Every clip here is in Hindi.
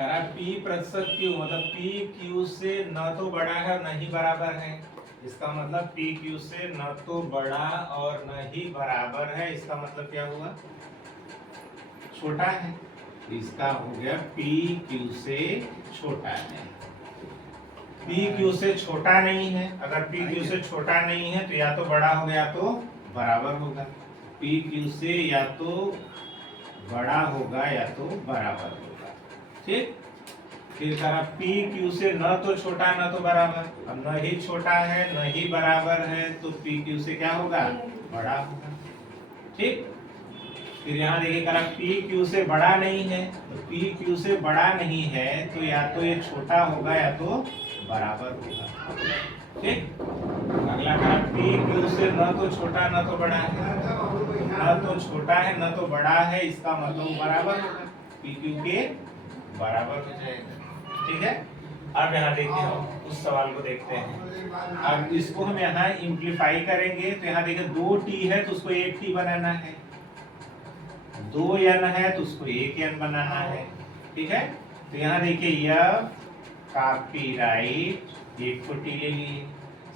पी प्रतिशत क्यू मतलब पी क्यू से न तो बड़ा है न ही बराबर है। इसका मतलब पी क्यू से न तो बड़ा और न ही बराबर है। इसका मतलब क्या हुआ? छोटा है। इसका हो गया पी क्यू से छोटा है। पी क्यू से छोटा नहीं है। अगर पी क्यू से छोटा नहीं है तो या तो बड़ा होगा या तो बराबर होगा। पी क्यू से या तो बड़ा होगा या तो बराबर होगा। ठीक। फिर कहा पी क्यू से न तो छोटा न तो बराबर। अब न ही छोटा है न ही बराबर है तो पी क्यू से क्या होगा? बड़ा होगा। ठीक। फिर यहाँ देखिए कहा पी क्यू से बड़ा नहीं है तो पी क्यू से बड़ा नहीं है तो या तो ये छोटा होगा या तो बराबर होगा। ठीक। अगला कहा पी क्यू से न तो छोटा न तो बड़ा है। न तो छोटा है न तो बड़ा है इसका मतलब बराबर होगा। पी क्यू के बराबर हो जाएगा। ठीक है। अब यहाँ देखिए हम उस सवाल को देखते हैं। अब इसको हम यहाँ इम्प्लीफाई करेंगे तो यहाँ देखिए 2t है तो उसको 1t बनाना है। 2n है तो उसको 1n बनाना है। ठीक है। तो यहाँ देखिए यह कॉपीराइट 1 को t ले लिए,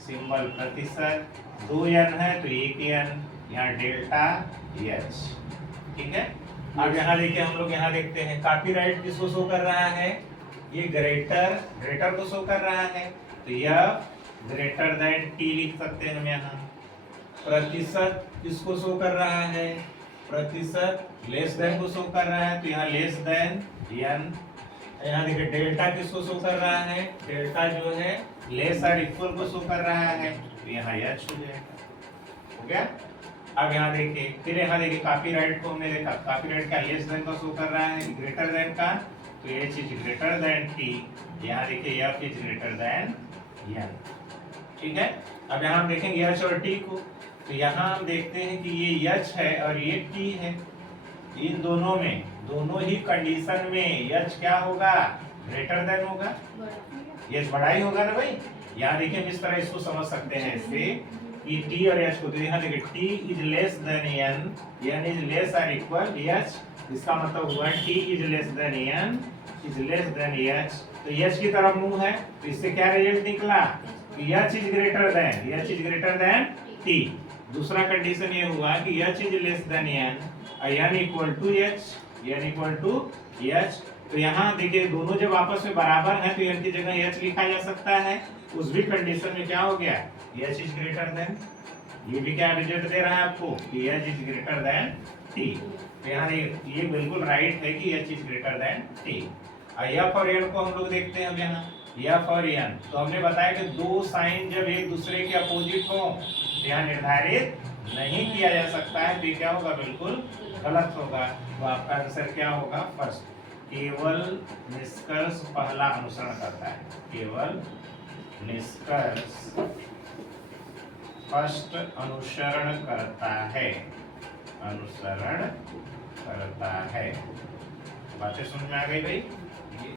सिंबल प्रतिशत 2n है तो 1n, यहाँ डेल्टा h। ठीक है। अब यहाँ देखिए हम लोग यहाँ देखते हैं कॉपीराइट किसको शो कर रहा है? ये ग्रेटर को शो कर रहा है तो यह ग्रेटर देन टी लिख सकते हैं हम यहाँ। प्रतिशत किसको शो कर रहा है? प्रतिशत लेस देन को शो कर रहा है तो यहाँ लेस देन n। यहाँ देखिए डेल्टा किसको शो कर रहा है? डेल्टा जो है लेस और इक्वल को शो कर रहा है तो यहाँ h हो जाएगा। हो गया। अब यहाँ देखिए फिर यहाँ देखिए कॉपीराइट को हमने देखा, कॉपीराइट का लेस देन का शो कर रहा है, ग्रेटर देन का तो ये चीज ग्रेटर देन टी। यहाँ देखिए यह चीज ग्रेटर देन n। ठीक है। अब यहाँ हम देखेंगे h और t को तो यहाँ हम देखते हैं कि ये h है और ये t है। इन दोनों में दोनों ही कंडीशन में h क्या होगा? ग्रेटर देन होगा। h बड़ा ही होगा ना भाई। यहाँ देखिए हम इस तरह इसको समझ सकते हैं इससे कि t और h को तो यहाँ देखिए t is less than n is less और इक्वल h। इसका मतलब हुआ t is less than n is less then h। तो h की तरफ मुंह है तो इससे क्या रिजल्ट निकला? h is greater than t। दूसरा कंडीशन ये हुआ कि h is less than n n equal to h। तो यहाँ देखिए दोनों जब आपस में बराबर हैं तो n की जगह h लिखा जा सकता है। उस भी कंडीशन में क्या हो गया? h is greater then. ये भी क्या रिजल्ट दे रहा है आपको कि h is greater than t। तो यहाँ ये बिल्कुल राइट है कि h is greater than t। f और n को हम लोग देखते हैं। हम यहाँ f और n तो हमने बताया कि दो साइन जब एक दूसरे के अपोजिट हो तो यहाँ निर्धारित नहीं किया जा सकता है तो क्या होगा? बिल्कुल गलत होगा। तो आपका आंसर क्या होगा? फर्स्ट। केवल निष्कर्ष पहला अनुसरण करता है। केवल निष्कर्ष फर्स्ट अनुसरण करता है। अनुसरण करता है। बातें समझ में आ गई भाई?